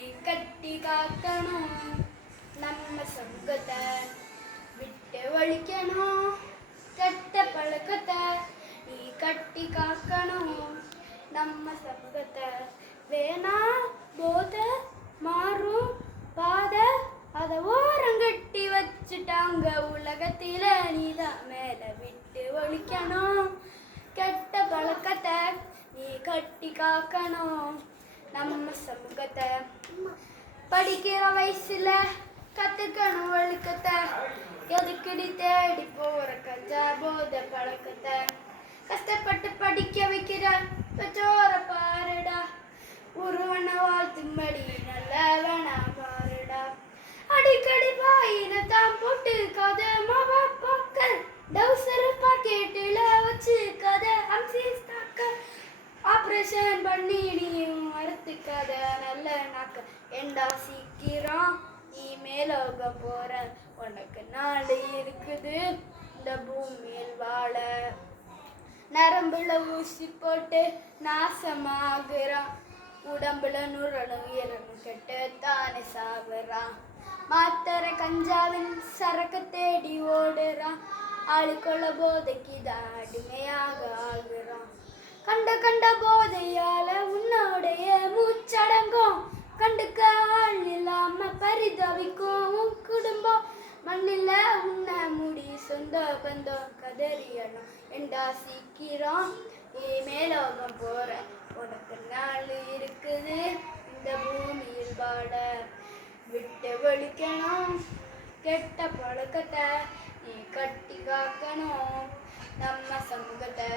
கட்டி காக்கணும் நம்ம சமூகத்தை விட்டு ஒழிக்கணும் கெட்ட பழக்கத்தை நீ கட்டி காக்கணும் நம்ம சமூகத்தை வேணா போத மாறும் பாத அதை ஓரங்கட்டி வச்சுட்டாங்க உலகத்தில நீதான் மேல விட்டு ஒழிக்கணும் கெட்ட பழக்கத்தை நீ கட்டி காக்கணும் நம்ம சமூகத்தை படிக்கிற வயசுல கத்துக்கணும் ஒழுக்கத்தை எதுக்கடி தேடி போற கஞ்சா போத பழக்கத்தை கஷ்டப்பட்டு படிக்க வைக்கிற பெற்றோர பாருடா உருவன வாழ்த்தும்படி நல்லவனா பாருடா அடிக்கடி வாயில தான் போட்டு கதை மாவா பாக்கல் டவுசர் பாக்கெட்டுல வச்சு கதை அம்சிஸ்தாக்க ஆப்ரேஷன் பண்ணி நீயும் மறுத்துக்காத நல்ல நாக்க ஏண்டா சீக்கிரம் நீ மேலோக போற உனக்கு நாள் இருக்குது இந்த பூமியில் வாழ நரம்புல ஊசி போட்டு நாசமாகுறான் உடம்புல நுரணும் இறணும் கெட்டு தானே சாகுறான் மாத்தரை கஞ்சாவின் சரக்கு தேடி ஓடுறான் ஆளுக்குள்ள போதைக்கு அடிமையாக ஆகுறான் கண்ட கண்ட போதையால உன்னோடைய மூச்சடங்கும் கண்டுக்க ஆள் இல்லாம பரிதவிக்கும் உன் குடும்பம் மண்ணில உன்ன முடி சொந்த பந்தம் கதறியணும் என்றா சீக்கிரம் நீ மேலோகம் போற உனக்கு நாள் இருக்குது இந்த பூமியில் வாழ விட்டு ஒழிக்கணும் கெட்ட பழக்கத்தை நீ கட்டி காக்கணும் நம்ம சமூகத்தை